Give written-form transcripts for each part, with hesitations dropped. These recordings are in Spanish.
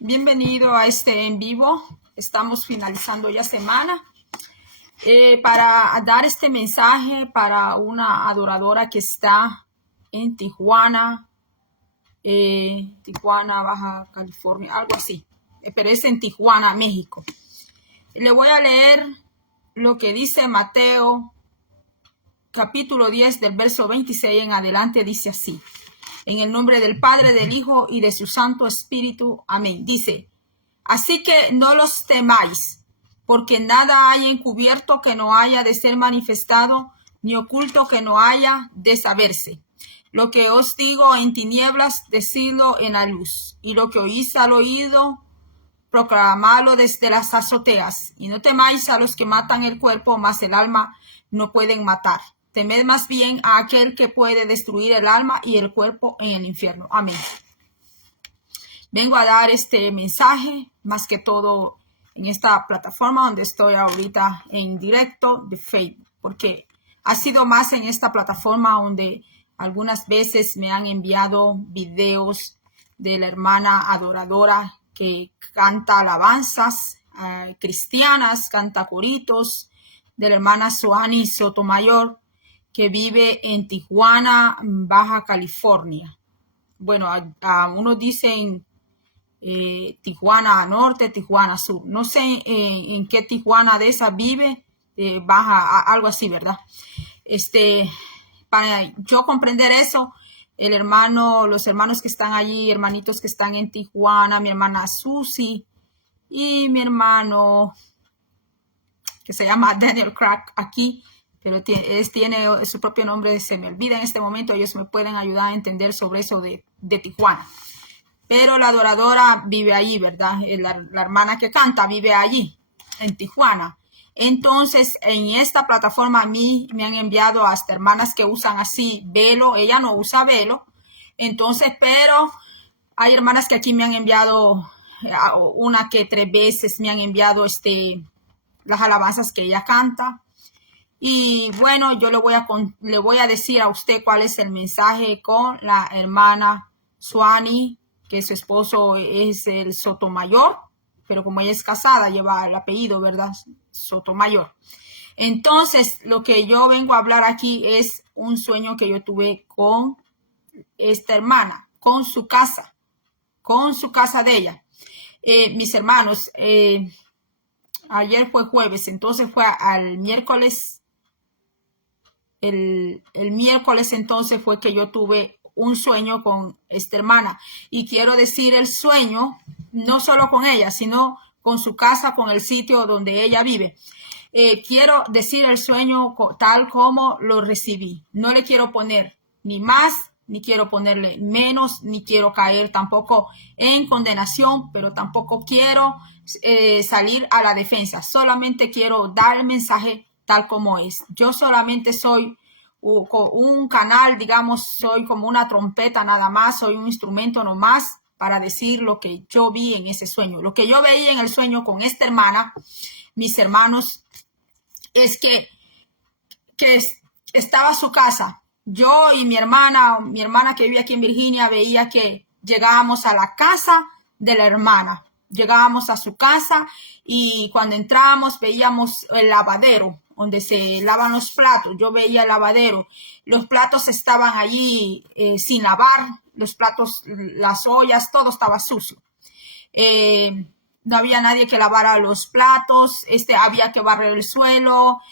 Bienvenido a este en vivo. Estamos finalizando ya semana para dar este mensaje para una adoradora que está en Tijuana, Baja California, algo así, pero es en Tijuana, México. Le voy a leer lo que dice Mateo, capítulo 10, del verso 26 en adelante, dice así. En el nombre del Padre, del Hijo y de su Santo Espíritu. Amén. Dice, así que no los temáis, porque nada hay encubierto que no haya de ser manifestado, ni oculto que no haya de saberse. Lo que os digo en tinieblas, decidlo en la luz, y lo que oís al oído, proclamadlo desde las azoteas. Y no temáis a los que matan el cuerpo, mas el alma no pueden matar. Temed más bien a aquel que puede destruir el alma y el cuerpo en el infierno. Amén. Vengo a dar este mensaje, más que todo en esta plataforma donde estoy ahorita en directo de Facebook, porque ha sido más en esta plataforma donde algunas veces me han enviado videos de la hermana adoradora que canta alabanzas cristianas, canta coritos, de la hermana Suani Sotomayor, que vive en Tijuana, Baja California. Bueno, unos dicen Tijuana Norte, Tijuana Sur. No sé en qué Tijuana de esa vive, Baja, algo así, ¿verdad? Para yo comprender eso, los hermanos que están allí, hermanitos que están en Tijuana, mi hermana Susi y mi hermano que se llama Daniel Crack aquí, pero tiene su propio nombre, se me olvida en este momento, ellos me pueden ayudar a entender sobre eso de Tijuana. Pero la adoradora vive allí, ¿verdad? La hermana que canta vive allí, en Tijuana. Entonces, en esta plataforma a mí me han enviado hasta hermanas que usan así velo. Ella no usa velo. Entonces, pero hay hermanas que aquí me han enviado, una que 3 veces me han enviado las alabanzas que ella canta. Y bueno, yo le voy a decir a usted cuál es el mensaje con la hermana Suani, que su esposo es el Sotomayor, pero como ella es casada, lleva el apellido, ¿verdad? Sotomayor. Entonces, lo que yo vengo a hablar aquí es un sueño que yo tuve con esta hermana, con su casa de ella. Mis hermanos, ayer fue jueves, entonces fue al miércoles. El miércoles entonces fue que yo tuve un sueño con esta hermana. Y quiero decir el sueño, no solo con ella, sino con su casa, con el sitio donde ella vive. Quiero decir el sueño tal como lo recibí. No le quiero poner ni más, ni quiero ponerle menos, ni quiero caer tampoco en condenación, pero tampoco quiero salir a la defensa. Solamente quiero dar el mensaje tal como es. Yo solamente soy un canal, digamos, soy como una trompeta nada más, soy un instrumento nomás para decir lo que yo vi en ese sueño. Lo que yo veía en el sueño con esta hermana, mis hermanos, es que estaba su casa. Yo y mi hermana que vive aquí en Virginia, veía que llegábamos a la casa de la hermana. Llegábamos a su casa y cuando entrábamos veíamos el lavadero donde se lavan los platos. Yo veía el lavadero. Los platos estaban allí sin lavar. Los platos, las ollas, todo estaba sucio. No había nadie que lavara los platos. Había que barrer el suelo.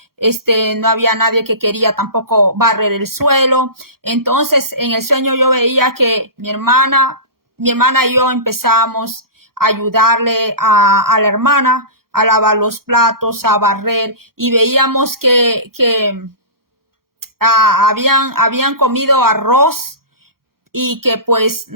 No había nadie que quería tampoco barrer el suelo. Entonces, en el sueño yo veía que mi hermana y yo empezábamos a ayudarle a la hermana a lavar los platos, a barrer, y veíamos que habían comido arroz y que pues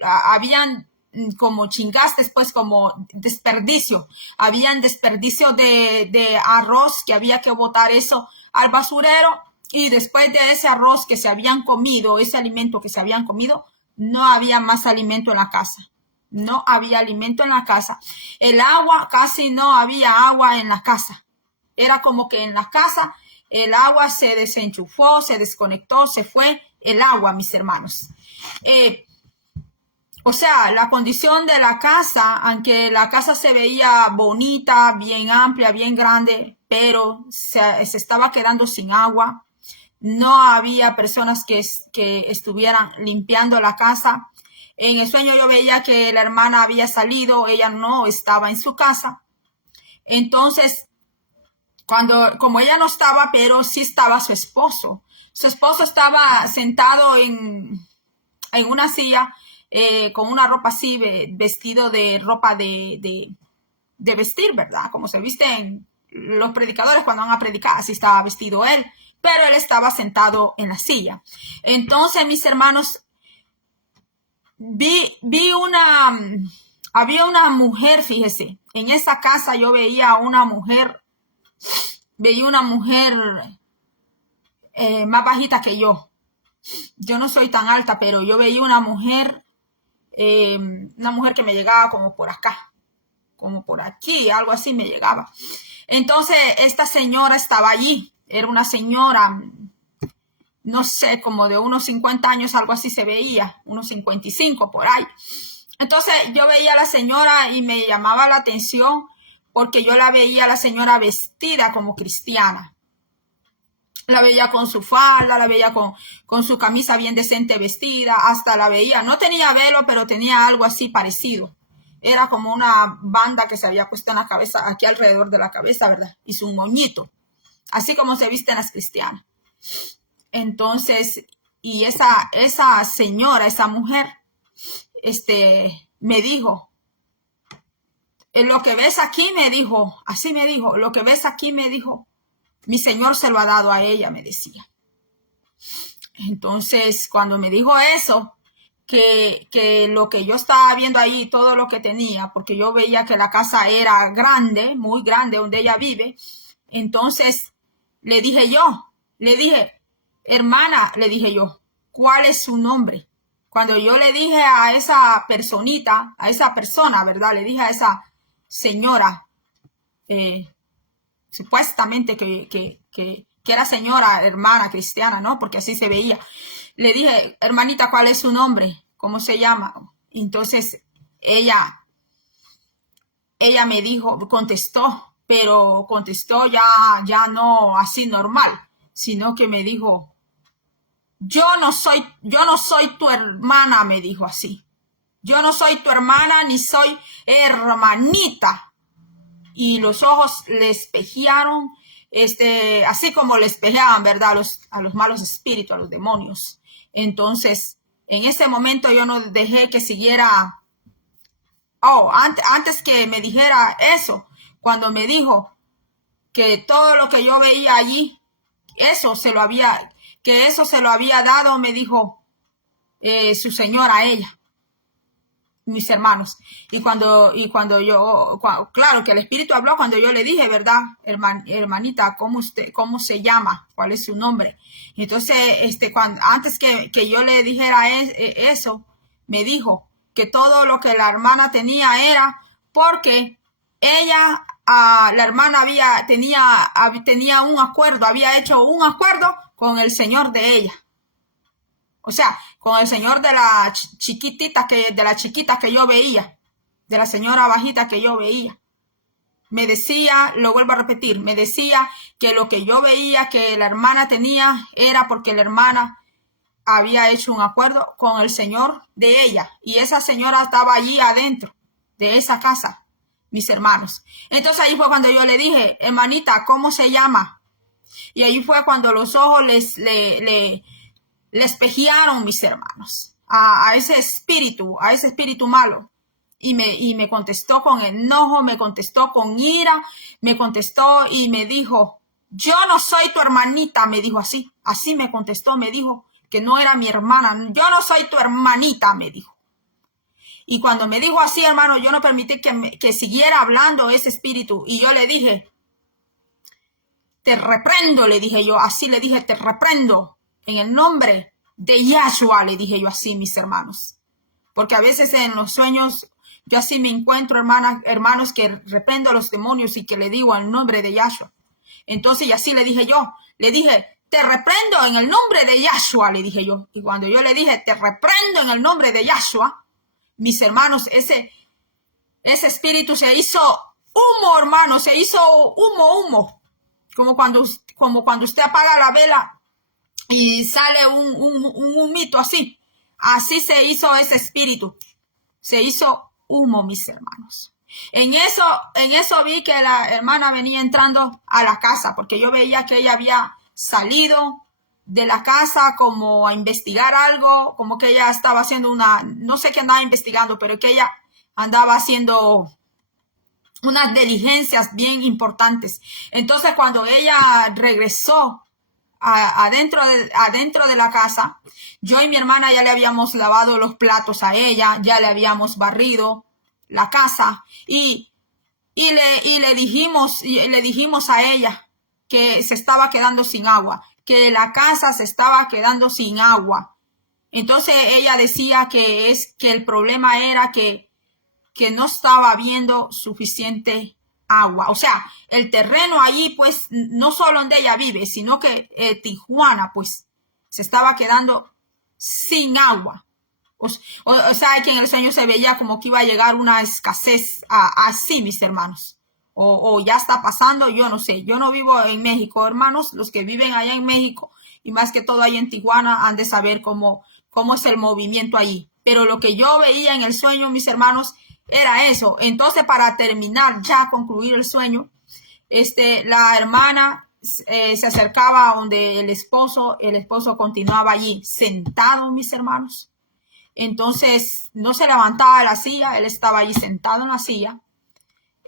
habían como chingastes, pues como desperdicio. Habían desperdicio de arroz que había que botar eso al basurero, y después de ese arroz que se habían comido, ese alimento que se habían comido, no había más alimento en la casa. No había alimento en la casa. El agua, casi no había agua en la casa. Era como que en la casa el agua se desenchufó, se desconectó, se fue el agua, mis hermanos. O sea, la condición de la casa, aunque la casa se veía bonita, bien amplia, bien grande, pero se estaba quedando sin agua. No había personas que estuvieran limpiando la casa. En el sueño yo veía que la hermana había salido, ella no estaba en su casa. Entonces, como ella no estaba, pero sí estaba su esposo. Su esposo estaba sentado en una silla, con una ropa así, vestido de ropa de vestir, ¿verdad? Como se visten los predicadores cuando van a predicar, así estaba vestido él, pero él estaba sentado en la silla. Entonces, mis hermanos, había una mujer, fíjese, en esa casa yo veía una mujer más bajita que yo. Yo no soy tan alta, pero yo veía una mujer que me llegaba como por acá, como por aquí, algo así me llegaba. Entonces, esta señora estaba allí. Era una señora, no sé, como de unos 50 años, algo así se veía, unos 55 por ahí. Entonces, yo veía a la señora y me llamaba la atención porque yo la veía a la señora vestida como cristiana. La veía con su falda, la veía con su camisa bien decente vestida, hasta la veía, no tenía velo, pero tenía algo así parecido. Era como una banda que se había puesto en la cabeza, aquí alrededor de la cabeza, ¿verdad? Y su moñito, así como se visten las cristianas. Entonces, y esa señora, esa mujer, me dijo, lo que ves aquí, me dijo, así me dijo, lo que ves aquí, me dijo, mi Señor se lo ha dado a ella, me decía. Entonces, cuando me dijo eso, que lo que yo estaba viendo ahí, todo lo que tenía, porque yo veía que la casa era grande, muy grande, donde ella vive. Entonces, le dije, hermana, le dije yo, ¿cuál es su nombre? Cuando yo le dije a esa personita, a esa persona, ¿verdad? Le dije a esa señora, supuestamente que era señora, hermana cristiana, ¿no? Porque así se veía. Le dije, hermanita, ¿cuál es su nombre? ¿Cómo se llama? Entonces ella me dijo, contestó, pero contestó ya no así normal, sino que me dijo, yo no soy tu hermana, me dijo así. Yo no soy tu hermana ni soy hermanita. Y los ojos le espejearon, así como le espejeaban, ¿verdad? A los malos espíritus, a los demonios. Entonces, en ese momento yo no dejé que siguiera. Antes que me dijera eso, cuando me dijo que todo lo que yo veía allí, eso se lo había dado, me dijo su señora a ella, mis hermanos. Y cuando claro que el Espíritu habló cuando yo le dije, ¿verdad? Hermanita, ¿cómo se llama? ¿Cuál es su nombre? Y entonces, antes que yo le dijera eso, me dijo que todo lo que la hermana tenía era porque ella, la hermana tenía un acuerdo, había hecho un acuerdo con el Señor de ella. O sea, con el señor de la chiquita que yo veía, de la señora bajita que yo veía. Me decía, lo vuelvo a repetir, me decía que lo que yo veía que la hermana tenía era porque la hermana había hecho un acuerdo con el señor de ella. Y esa señora estaba allí adentro de esa casa, mis hermanos. Entonces ahí fue cuando yo le dije, hermanita, ¿cómo se llama? Y ahí fue cuando los ojos le espejearon, mis hermanos, a ese espíritu malo. Y me contestó con enojo, me contestó con ira, me contestó y me dijo, yo no soy tu hermanita, me dijo así me contestó, me dijo que no era mi hermana, yo no soy tu hermanita, me dijo. Y cuando me dijo así, hermano, yo no permití que siguiera hablando ese espíritu. Y yo le dije, te reprendo, le dije yo, así le dije, te reprendo. En el nombre de Yahshua, le dije yo así, mis hermanos. Porque a veces en los sueños, yo así me encuentro, hermanos, que reprendo a los demonios y que le digo el nombre de Yahshua. Entonces, y así le dije yo, le dije, te reprendo en el nombre de Yahshua, le dije yo. Y cuando yo le dije, te reprendo en el nombre de Yahshua, mis hermanos, ese espíritu se hizo humo, hermano, se hizo humo, como cuando usted apaga la vela y sale un humito así. Así se hizo ese espíritu, se hizo humo, mis hermanos. En eso vi que la hermana venía entrando a la casa, porque yo veía que ella había salido de la casa como a investigar algo, como que ella estaba haciendo no sé qué andaba investigando, pero que ella andaba haciendo unas diligencias bien importantes. Entonces, cuando ella regresó adentro de la casa, yo y mi hermana ya le habíamos lavado los platos a ella, ya le habíamos barrido la casa y le dijimos a ella que se estaba quedando sin agua, que la casa se estaba quedando sin agua. Entonces ella decía que el problema era que no estaba habiendo suficiente agua. O sea, el terreno allí, pues, no solo donde ella vive, sino que Tijuana, pues, se estaba quedando sin agua. O sea, que en el Señor se veía como que iba a llegar una escasez así, mis hermanos. O ya está pasando, yo no sé. Yo no vivo en México, hermanos. Los que viven allá en México y más que todo ahí en Tijuana han de saber cómo es el movimiento allí. Pero lo que yo veía en el sueño, mis hermanos, era eso. Entonces, para terminar, ya concluir el sueño, la hermana se acercaba a donde el esposo continuaba allí sentado, mis hermanos. Entonces, no se levantaba de la silla, él estaba allí sentado en la silla.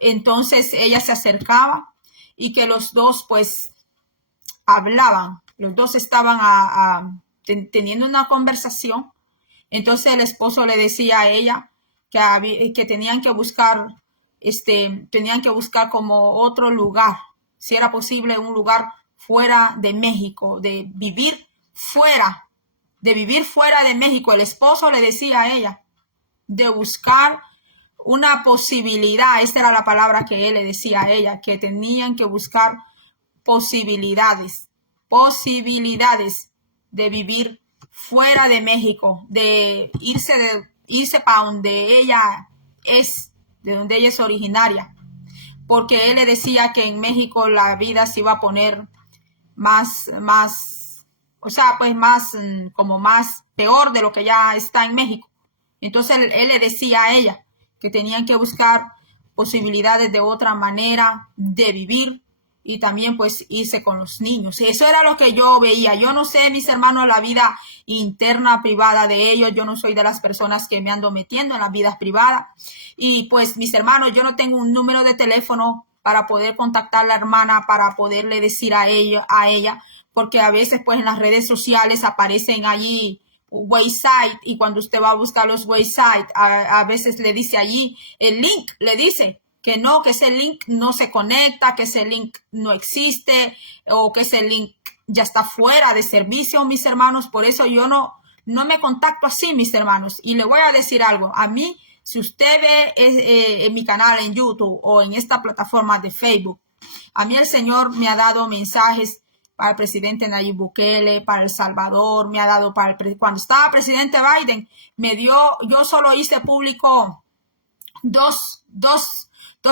Entonces, ella se acercaba y que los dos, pues, hablaban. Los dos estaban teniendo una conversación. Entonces, el esposo le decía a ella que tenían que buscar como otro lugar, si era posible un lugar fuera de México, de vivir fuera de México. El esposo le decía a ella de buscar una posibilidad. Esta era la palabra que él le decía a ella, que tenían que buscar posibilidades de vivir fuera de México, de irse para donde ella es, de donde ella es originaria, porque él le decía que en México la vida se iba a poner más, o sea, pues más, como más peor de lo que ya está en México. Entonces él le decía a ella que tenían que buscar posibilidades de otra manera de vivir y también pues irse con los niños. Eso era lo que yo veía. Yo no sé, mis hermanos, la vida interna, privada de ellos. Yo no soy de las personas que me ando metiendo en las vidas privadas. Y pues, mis hermanos, yo no tengo un número de teléfono para poder contactar a la hermana, para poderle decir a ella, porque a veces pues en las redes sociales aparecen allí website y cuando usted va a buscar los websites, a veces le dice allí el link, le dice que no, que ese link no se conecta, que ese link no existe o que ese link ya está fuera de servicio, mis hermanos. Por eso yo no me contacto así, mis hermanos. Y le voy a decir algo. A mí, si usted ve en mi canal en YouTube o en esta plataforma de Facebook, a mí el Señor me ha dado mensajes para el presidente Nayib Bukele, para El Salvador, me ha dado cuando estaba presidente Biden, yo solo hice público dos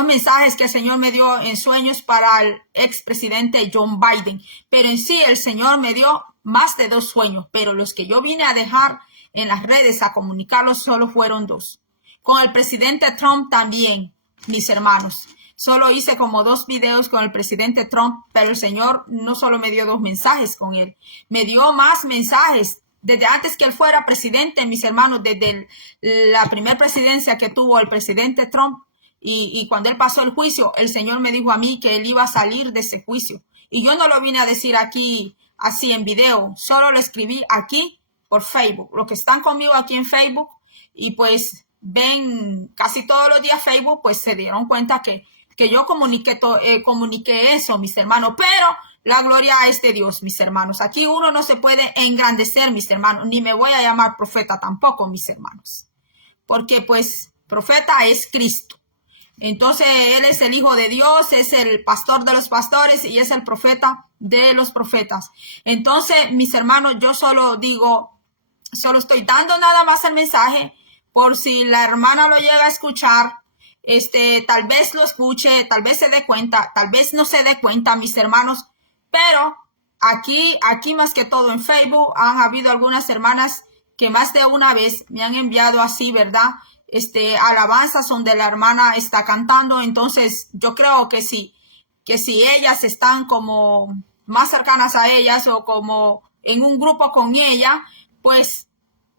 mensajes que el Señor me dio en sueños para el expresidente John Biden. Pero en sí el Señor me dio más de 2 sueños, pero los que yo vine a dejar en las redes a comunicarlos solo fueron 2. Con el presidente Trump también, mis hermanos. Solo hice como 2 videos con el presidente Trump, pero el Señor no solo me dio 2 mensajes con él, me dio más mensajes. Desde antes que él fuera presidente, mis hermanos, desde la primera presidencia que tuvo el presidente Trump, y cuando él pasó el juicio, el Señor me dijo a mí que él iba a salir de ese juicio. Y yo no lo vine a decir aquí así en video, solo lo escribí aquí por Facebook. Los que están conmigo aquí en Facebook y pues ven casi todos los días Facebook, pues se dieron cuenta que yo comuniqué eso, mis hermanos. Pero la gloria es de Dios, mis hermanos. Aquí uno no se puede engrandecer, mis hermanos, ni me voy a llamar profeta tampoco, mis hermanos. Porque pues profeta es Cristo. Entonces él es el Hijo de Dios, es el pastor de los pastores y es el profeta de los profetas. Entonces, mis hermanos, yo solo estoy dando nada más el mensaje por si la hermana lo llega a escuchar, tal vez lo escuche, tal vez se dé cuenta, tal vez no se dé cuenta, mis hermanos, pero aquí más que todo en Facebook han habido algunas hermanas que más de una vez me han enviado así, ¿verdad? Alabanzas donde la hermana está cantando. Entonces yo creo que si ellas están como más cercanas a ellas o como en un grupo con ella, pues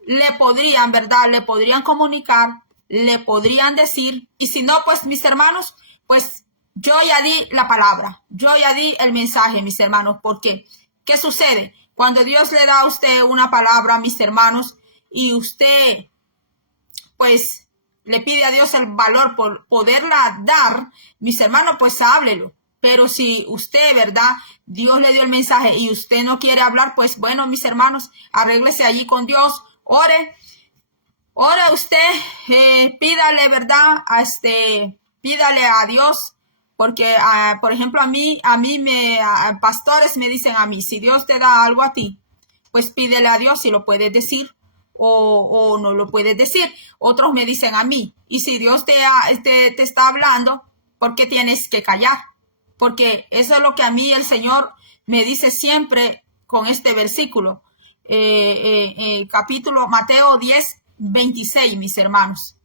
le podrían, ¿verdad? Le podrían comunicar, le podrían decir, y si no, pues mis hermanos, pues yo ya di la palabra, yo ya di el mensaje, mis hermanos, porque ¿qué sucede? Cuando Dios le da a usted una palabra, mis hermanos, y usted pues le pide a Dios el valor por poderla dar, mis hermanos, pues háblelo. Pero si usted, ¿verdad? Dios le dio el mensaje y usted no quiere hablar, pues bueno, mis hermanos, arréglese allí con Dios, ore usted, pídale, ¿verdad? Pídale a Dios, porque, por ejemplo, pastores me dicen a mí, si Dios te da algo a ti, pues pídele a Dios si lo puedes decir o no lo puedes decir. Otros me dicen a mí, y si Dios te está hablando, ¿por qué tienes que callar? Porque eso es lo que a mí el Señor me dice siempre con este versículo. Capítulo Mateo 10:26, mis hermanos.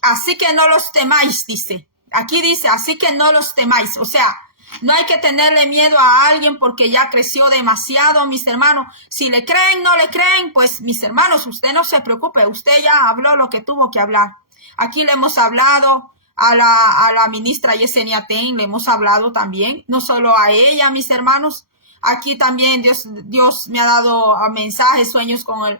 Así que no los temáis, dice. Aquí dice, así que no los temáis. O sea, no hay que tenerle miedo a alguien porque ya creció demasiado, mis hermanos. Si le creen, no le creen, pues mis hermanos, usted no se preocupe. Usted ya habló lo que tuvo que hablar. Aquí le hemos hablado a la ministra Yesenia Ten, le hemos hablado también, no solo a ella, mis hermanos. Aquí también Dios me ha dado mensajes, sueños con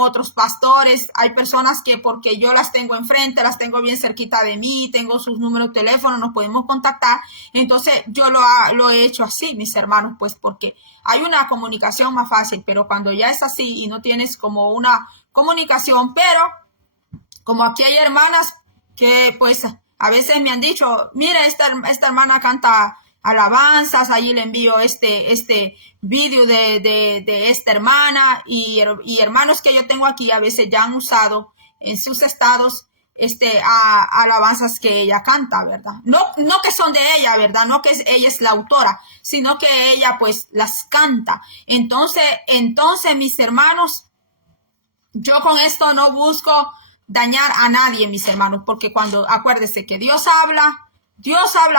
otros pastores. Hay personas que porque yo las tengo enfrente, las tengo bien cerquita de mí, tengo sus números de teléfono, nos podemos contactar. Entonces yo lo he hecho así, mis hermanos, pues porque hay una comunicación más fácil, pero cuando ya es así y no tienes como una comunicación, pero como aquí hay hermanas que pues a veces me han dicho, mira, esta hermana canta alabanzas, allí le envío este vídeo de esta hermana y hermanos que yo tengo aquí a veces ya han usado en sus estados alabanzas que ella canta, ¿verdad? No que son de ella, ¿verdad? No que ella es la autora, sino que ella pues las canta. Entonces, mis hermanos, yo con esto no busco dañar a nadie, mis hermanos, porque acuérdese que Dios habla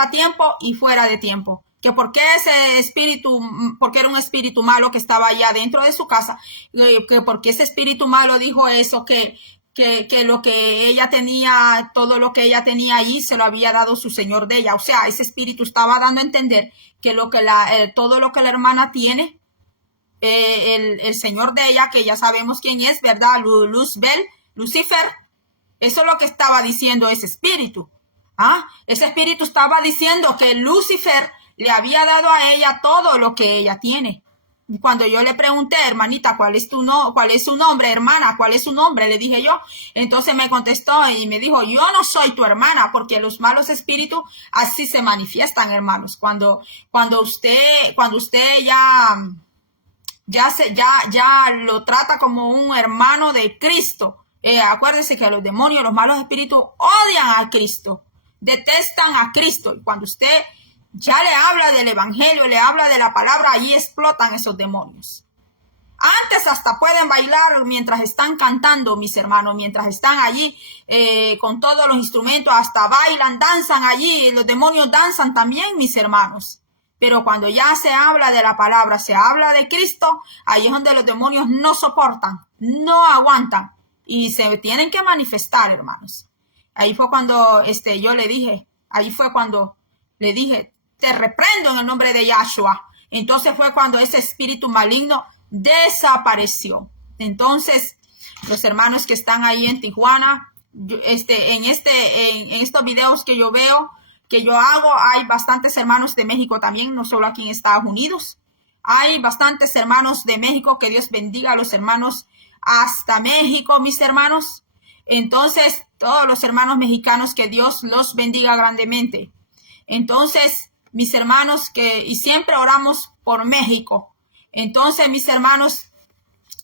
a tiempo y fuera de tiempo. Que porque era un espíritu malo que estaba allá dentro de su casa, que porque ese espíritu malo dijo eso, que lo que ella tenía, todo lo que ella tenía ahí se lo había dado su señor de ella. O sea, ese espíritu estaba dando a entender que todo lo que la hermana tiene, el señor de ella, que ya sabemos quién es, ¿verdad? Lucifer, eso es lo que estaba diciendo ese espíritu. Ese espíritu estaba diciendo que Lucifer le había dado a ella todo lo que ella tiene. Cuando yo le pregunté, hermanita, ¿cuál es su nombre, hermana? ¿Cuál es su nombre? Le dije yo. Entonces me contestó y me dijo, yo no soy tu hermana, porque los malos espíritus así se manifiestan, hermanos. Cuando usted ya lo trata como un hermano de Cristo. Acuérdese que los demonios, los malos espíritus odian a Cristo, detestan a Cristo. Y cuando usted ya le habla del evangelio, le habla de la palabra, allí explotan esos demonios. Antes hasta pueden bailar mientras están cantando, mis hermanos, mientras están allí con todos los instrumentos, hasta bailan, danzan allí, los demonios danzan también, mis hermanos. Pero cuando ya se habla de la palabra, se habla de Cristo, ahí es donde los demonios no soportan, no aguantan y se tienen que manifestar, hermanos. Ahí fue cuando le dije, te reprendo en el nombre de Yahshua. Entonces fue cuando ese espíritu maligno desapareció. Entonces, los hermanos que están ahí en Tijuana, en estos videos que yo veo, que yo hago, hay bastantes hermanos de México también, no solo aquí en Estados Unidos. Hay bastantes hermanos de México, que Dios bendiga a los hermanos hasta México, mis hermanos. Entonces, todos los hermanos mexicanos, que Dios los bendiga grandemente. Entonces, mis hermanos, y siempre oramos por México. Entonces, mis hermanos,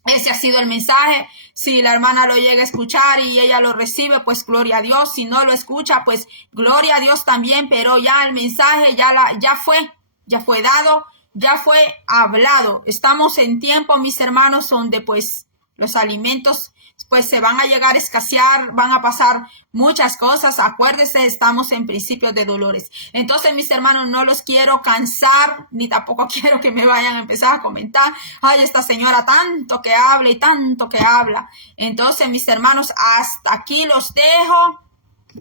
Ese ha sido el mensaje. Si la hermana lo llega a escuchar y ella lo recibe, pues gloria a Dios. Si no lo escucha, pues gloria a Dios también. Pero ya el mensaje ya fue dado, ya fue hablado. Estamos en tiempo, mis hermanos, donde pues los alimentos pues se van a llegar a escasear, van a pasar muchas cosas. Acuérdense, estamos en principios de dolores. Entonces, mis hermanos, no los quiero cansar, ni tampoco quiero que me vayan a empezar a comentar, ay, esta señora tanto que habla y tanto que habla. Entonces, mis hermanos, hasta aquí los dejo.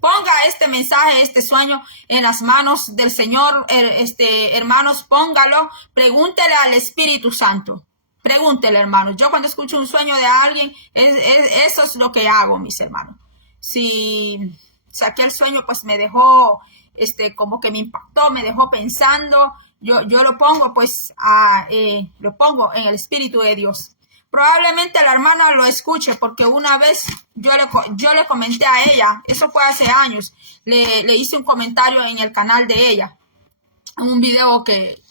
Ponga este mensaje, este sueño en las manos del Señor, hermanos, póngalo, pregúntele al Espíritu Santo. Pregúntele, hermanos. Yo cuando escucho un sueño de alguien, eso es lo que hago, mis hermanos. Si saqué el sueño, pues me dejó, como que me impactó, me dejó pensando. Yo lo pongo, pues, lo pongo en el Espíritu de Dios. Probablemente la hermana lo escuche, porque una vez yo le comenté a ella, eso fue hace años, le hice un comentario en el canal de ella, un video que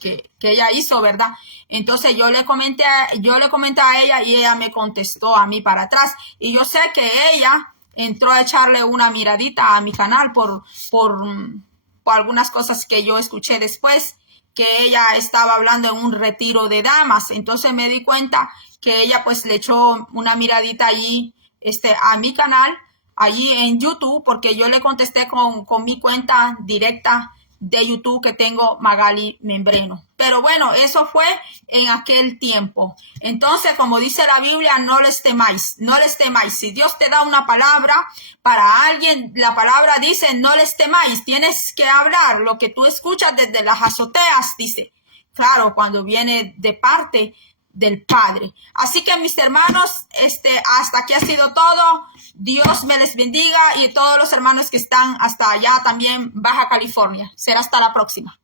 ella hizo, ¿verdad? Entonces yo le comenté a ella y ella me contestó a mí para atrás. Y yo sé que ella entró a echarle una miradita a mi canal por algunas cosas que yo escuché después, que ella estaba hablando en un retiro de damas. Entonces me di cuenta que ella pues le echó una miradita allí a mi canal, allí en YouTube, porque yo le contesté con mi cuenta directa de YouTube que tengo, Magali Membreno. Pero bueno, eso fue en aquel tiempo. Entonces, como dice la Biblia, no les temáis, no les temáis. Si Dios te da una palabra para alguien, la palabra dice, no les temáis. Tienes que hablar lo que tú escuchas desde las azoteas, dice. Claro, cuando viene de parte del Padre. Así que, mis hermanos, hasta aquí ha sido todo. Dios me les bendiga, y todos los hermanos que están hasta allá también, Baja California. Será hasta la próxima.